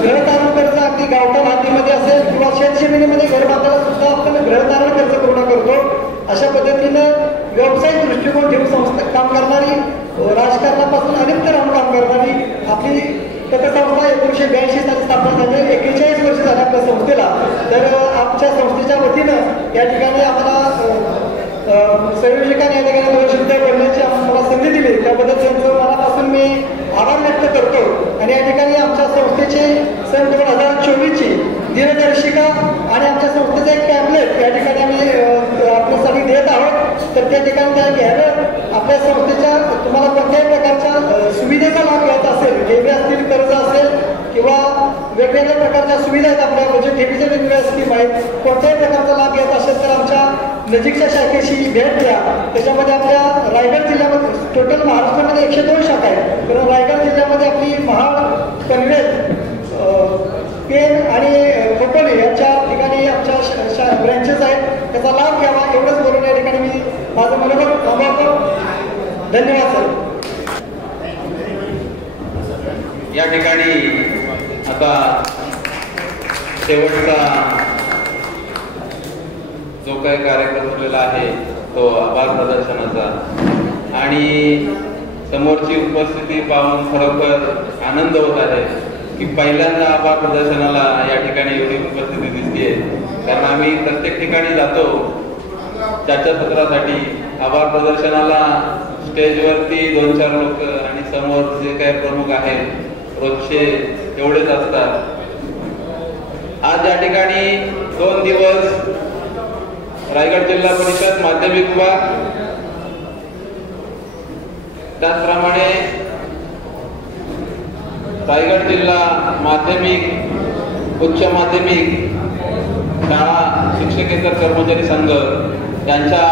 गृहतारण कर्ज अगदी गावठाण हद्दीमध्ये असेल किंवा शेतजमिनीमध्ये घर बांधायला सुद्धा आपण गृहतारण कर्ज पुरवठा करतो. अशा पद्धतीनं व्यावसायिक दृष्टिकोन ठेवून संस्था काम करणारी, राजकारणापासून अलिप्त राहून काम करणारी आपली पतसंस्था 1982 साली स्थापना झाली. 41 वर्ष झाली आपल्या संस्थेला. तर आमच्या संस्थेच्या वतीनं या ठिकाणी आम्हाला संयोजकांनी या ठिकाणी 2 शब्द बोलण्याची आम्हाला संधी दिली. त्याबद्दल त्यांचं मनापासून मी आभार व्यक्त करतो. आणि या ठिकाणी आमच्या संस्थेचे सन 2024ची दिनदर्शिका आणि आमच्या संस्थेचं एक टॅबलेट या ठिकाणी आम्ही आपल्यासाठी देत आहोत. तर त्या ठिकाणी त्या घ्यायला आपल्या संस्थेच्या तुम्हाला कोणत्याही प्रकारच्या सुविधेचा लाभ घ्यायचा असेल, ठेवी असतील, कर्ज असेल किंवा वेगवेगळ्या प्रकारच्या सुविधा आहेत. आपल्या बजेट ठेवीच्या वेगवेगळ्या स्कीम आहेत. कोणत्याही प्रकारचा लाभ घ्यायचा असेल तर आमच्या नजीकच्या शाखेशी भेट द्या. त्याच्यामध्ये आपल्या रायगड जिल्ह्यामध्ये टोटल महाराष्ट्रामध्ये 102 शाखा आहेत. तर रायगड जिल्ह्यामध्ये आपली महाड, पनवेल, पेण आणि खोपोली या 4 ठिकाणी आमच्या ब्रँचेस आहेत. त्याचा लाभ घ्यावा एवढंच बोलून या ठिकाणी मी माझं मनोबल थांबवतो. धन्यवाद सर. या ठिकाणी आता शेवटचा जो काही कार्यक्रम झालेला आहे तो आभार प्रदर्शनाचा आणि समोरची उपस्थिती पाहून खरोखर आनंद होत आहे की पहिल्यांदा आभार प्रदर्शनाला या ठिकाणी एवढी उपस्थिती दिसते. कारण आम्ही प्रत्येक ठिकाणी जातो चर्चासत्रासाठी. आभार प्रदर्शनाला स्टेजवरती 2-4 लोक आणि समोर जे काही प्रमुख आहेत रोजचे एवढेच असतात. आज या ठिकाणी 2 दिवस रायगड जिल्हा परिषद माध्यमिक विभाग, त्याचप्रमाणे रायगड जिल्हा माध्यमिक, उच्च माध्यमिक शाळा शिक्षकेतर कर्मचारी संघ यांच्या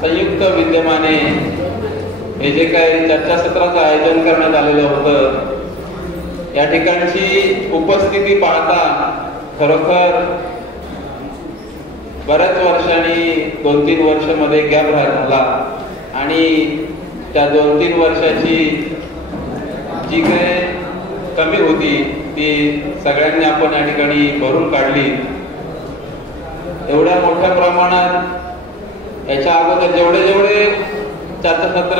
संयुक्त विद्यमाने हे जे काही चर्चासत्राचं आयोजन करण्यात आलेलं होतं, या ठिकाणची उपस्थिती पाहता खरोखर बऱ्याच वर्षांनी 2-3 वर्षामध्ये गॅप झाला आणि त्या 2-3 वर्षाची जी काही कमी होती ती सगळ्यांनी आपण या ठिकाणी भरून काढली. एवढ्या मोठ्या प्रमाणात याच्या अगोदर जेवढे चर्चासत्र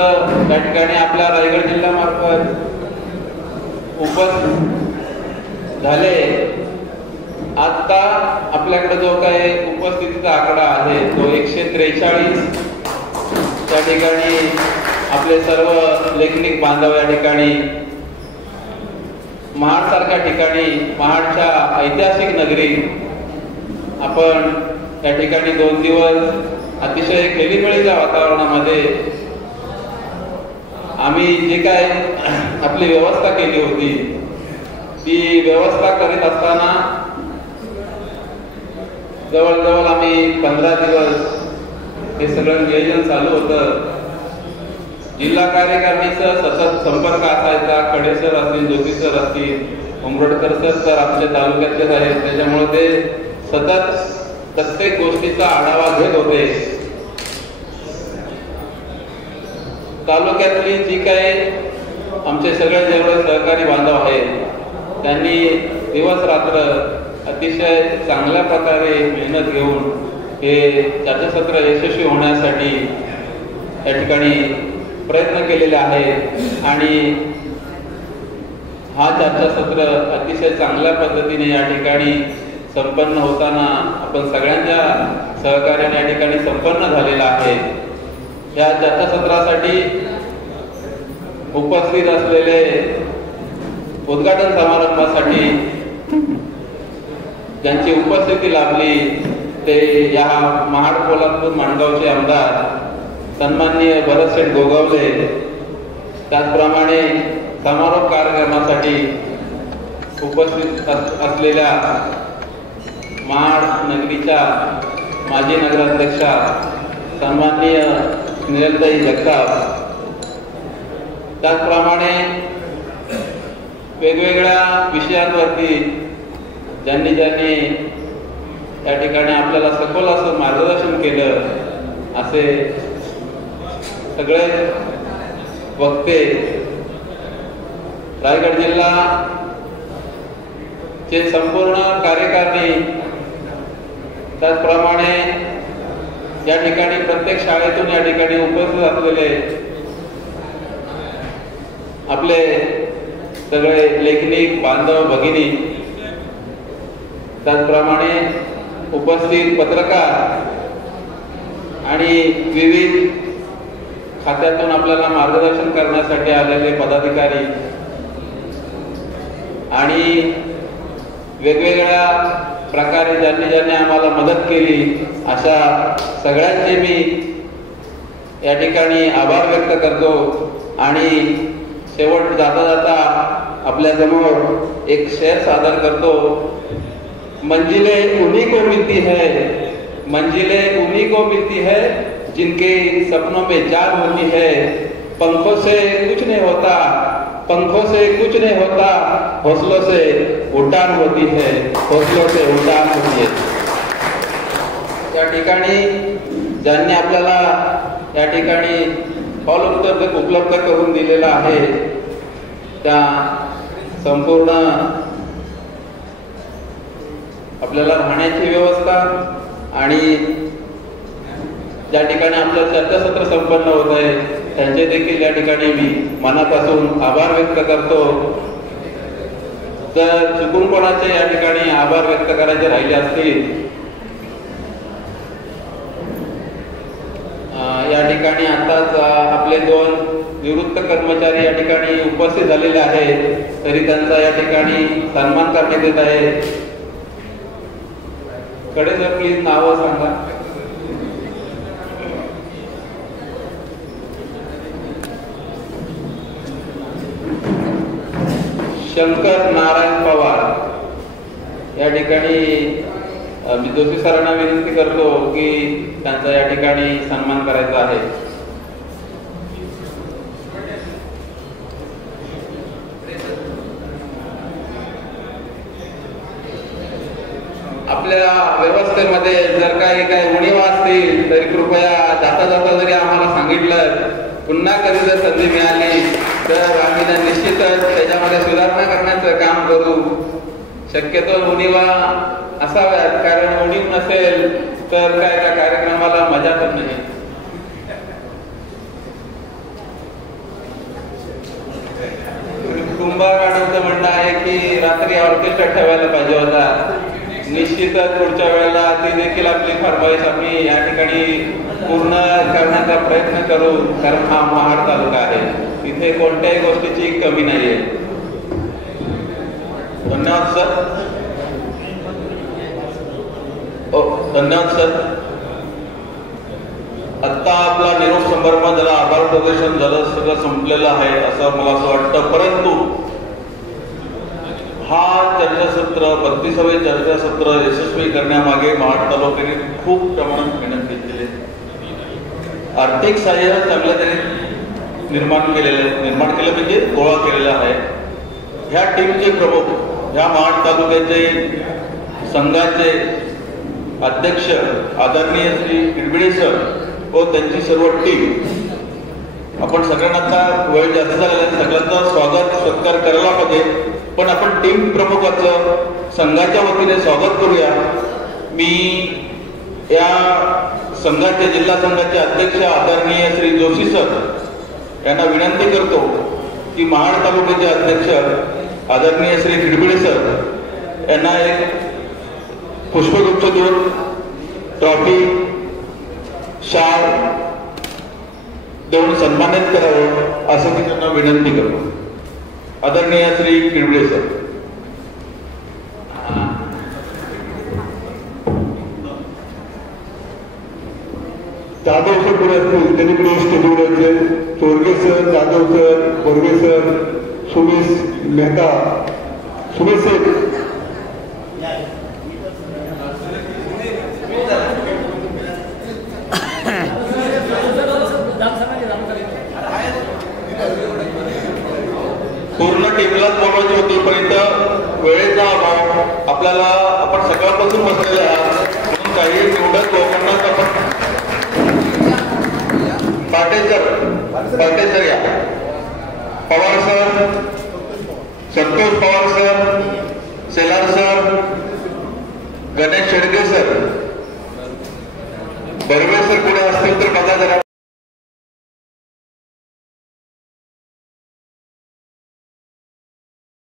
या ठिकाणी आपल्या रायगड जिल्ह्यामार्फत उपस्थित झाले, आता आपल्याकडे जो काही उपस्थितीचा आकडा आहे तो 143. त्या ठिकाणी आपले सर्व लेखनिक बांधव या ठिकाणी महाड सारख्या ठिकाणी, महाडच्या ऐतिहासिक नगरी आपण या ठिकाणी 2 दिवस अतिशय खेळीमेळीच्या वातावरणामध्ये आम्ही जे काय आपली व्यवस्था केली होती ती व्यवस्था करीत असताना जवळजवळ आम्ही 15 दिवस हे सगळं नियोजन चालू होतं. जिल्हा कार्यकारिणीचा सतत संपर्क असायचा. खडे सर असतील, ज्योती सर असतील, उमरडकर सर तर आमच्या तालुक्यातलेच आहेत, त्याच्यामुळे ते सतत प्रत्येक गोष्टीचा आढावा घेत होते. तालुक्यातली जी काही आमचे सगळे जेवढे सहकारी बांधव आहेत त्यांनी दिवस रात्र अतिशय चांगल्या प्रकारे मेहनत घेऊन हे चर्चासत्र यशस्वी होण्यासाठी या ठिकाणी प्रयत्न केलेले आहेत आणि हा चर्चासत्र अतिशय चांगल्या पद्धतीने या ठिकाणी संपन्न होताना आपण सगळ्यांच्या सहकार्याने या ठिकाणी संपन्न झालेला आहे. या चर्चासत्रासाठी उपस्थित असलेले उद्घाटन समारंभासाठी ज्यांची उपस्थिती लाभली ते या महाड पोलादपूर माणगावचे आमदार सन्माननीय भरतशेठ गोगावले, त्याचप्रमाणे समारोप कार्यक्रमासाठी उपस्थित असलेल्या महाड नगरीच्या माजी नगराध्यक्षा सन्माननीय स्नेहलताई जगताप, त्याचप्रमाणे वेगवेगळ्या विषयांवरती ज्यांनी या ठिकाणी आपल्याला सखोल असं मार्गदर्शन केलं असे सगळे वक्ते, रायगड जिल्हा चे संपूर्ण कार्यकारिणी, त्याचप्रमाणे या ठिकाणी प्रत्येक शाळेतून या ठिकाणी उपस्थित असलेले आपले सगळे लेखनिक बांधव भगिनी, त्याचप्रमाणे उपस्थित पत्रकार आणि विविध खात्यातून आपल्याला मार्गदर्शन करण्यासाठी आलेले पदाधिकारी आणि वेगवेगळ्या प्रकारे ज्यांनी आम्हाला मदत केली अशा सगळ्यांचे मी या ठिकाणी आभार व्यक्त करतो। आणि शेवट जाता जाता आपल्या समोर एक शेर सादर करतो। मंजिलें उन्हीं को मिलती है, मंजिलें उन्हीं को मिलती है जिनके सपनों में जान होती है। पंखों से कुछ नहीं होता, पंखों से कुछ नहीं होता, हौसलों से उड़ान होती है, हौसलों से उड़ान होती है। या ठिकाणी ज्यांनी आपल्याला या ठिकाणी हॉल उपलब्ध करून दिलेला आहे त्या संपूर्ण आपल्याला राहण्याची व्यवस्था आणि ज्या ठिकाणी आपलं चर्चासत्र संपन्न होत आहे त्यांचे देखील या ठिकाणी मी मनापासून आभार व्यक्त करतो। जर चुकून कोणाचे या ठिकाणी आभार व्यक्त करायचे राहिले असतील या ठिकाणी आताच आपले 2 निवृत्त कर्मचारी या ठिकाणी उपस्थित झालेले आहेत, तरी त्यांचा या ठिकाणी सन्मान करण्यात येत आहे। कडे सर प्लीज नावं सांगा। शंकर नारायण पवार या ठिकाणी मी जोशी सरांना विनंती करतो की त्यांचा या ठिकाणी सन्मान करायचा आहे। आपल्या व्यवस्थेमध्ये जर काही उणीवा असतील तरी कृपया जाता जाता जरी आम्हाला सांगितलं, पुन्हा कधी जर संधी मिळाली तर आम्ही निश्चितच त्याच्यामध्ये सुधारणा करण्याचं काम करू। शक्यतो उणीवा असाव्यात, कारण उणीव नसेल तर काय त्या कार्यक्रमाला मजा पण नाही। कुंभाराचं म्हणणं आहे की रात्री ऑर्केस्ट्रा ठेवायला पाहिजे होता। निश्चितच पुढच्या वेळेला ती देखील आपली फरमाईश आम्ही या ठिकाणी पूर्ण करण्याचा प्रयत्न करू, कारण हा महाड तालुका आहे, तिथे कोणत्याही गोष्टीची कमी नाहीये। धन्यवाद सर। धन्यवाद सर। आता आपला निरोप समारंभ झाला, आभार प्रदर्शन झालं, सगळं संपलेलं आहे असं मला असं वाटतं। परंतु हा चर्चासत्र 32वे चर्चासत्र यशस्वी करण्यामागे महाड तालुक्याने खूप प्रमाणात मेहनत घेतलेली आहे। आर्थिक सहाय्य चांगल्या तऱ्हेने निर्माण केलं म्हणजे गोळा केलेला आहे। ह्या टीमचे प्रमुख, ह्या महाड तालुक्याचे संघाचे अध्यक्ष आदरणीय श्री किडबिडे सर व त्यांची सर्व टीम, आपण सगळ्यांना वेळ जास्त झालेला आहे, सगळ्यांचा स्वागत सत्कार करायला पाहिजे, पण आपण टीम प्रमुखाचं संघाच्या वतीने स्वागत करूया। मी या संघाचे जिल्हा संघाचे अध्यक्ष आदरणीय श्री जोशी सर यांना विनंती करतो की महाड तालुक्याचे अध्यक्ष आदरणीय श्री किडबिडे सर यांना एक पुष्पगुच्छ देऊन ट्रॉफी, शाल देऊन सन्मानित करावं असं मी त्यांना विनंती करतो. आदरणीय श्री किडबळे सर. जाधव सर पुढे असतील त्यांनी पुढे स्टेजवर Chorge sir, Jadhav sir, Borge sir, Sumesh Mehta, Sumesh sir. पूर्ण टीमलाच बोलवायची होती पण इथं वेळेचा अभाव आपल्याला आपण सकाळपासून बसलेले आहात म्हणून काही निवडक लोकांना आपण पाटेसर या, Pawar sir, Santosh Pawar sir, Selar sir, Ganesh Shedge sir, Barve sir पुढे असतील तर बघा जरा.